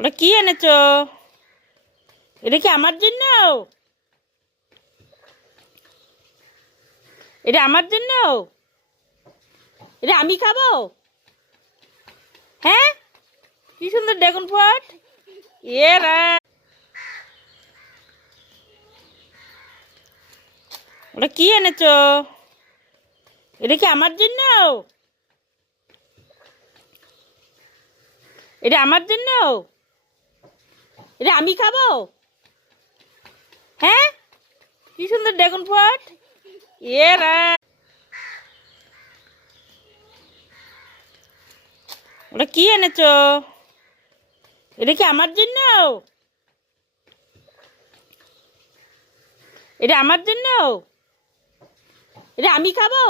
ওটা কি এনেছো? এটা কি আমার জন্য? এটা আমার জন্য? এটা আমি খাবো? হ্যাঁ, কি সুন্দর ড্রাগন ফ্রুট। এরা ওটা কি এনেছো? এটা কি আমার জন্য? এটা আমার জন্য? এটা আমি খাবো? হ্যাঁ, কি সুন্দর ড্রাগন ফ্রুট। এরা ওটা কি এনেছো? এটা কি আমার জন্য? এটা আমার জন্য? এটা আমি খাবো?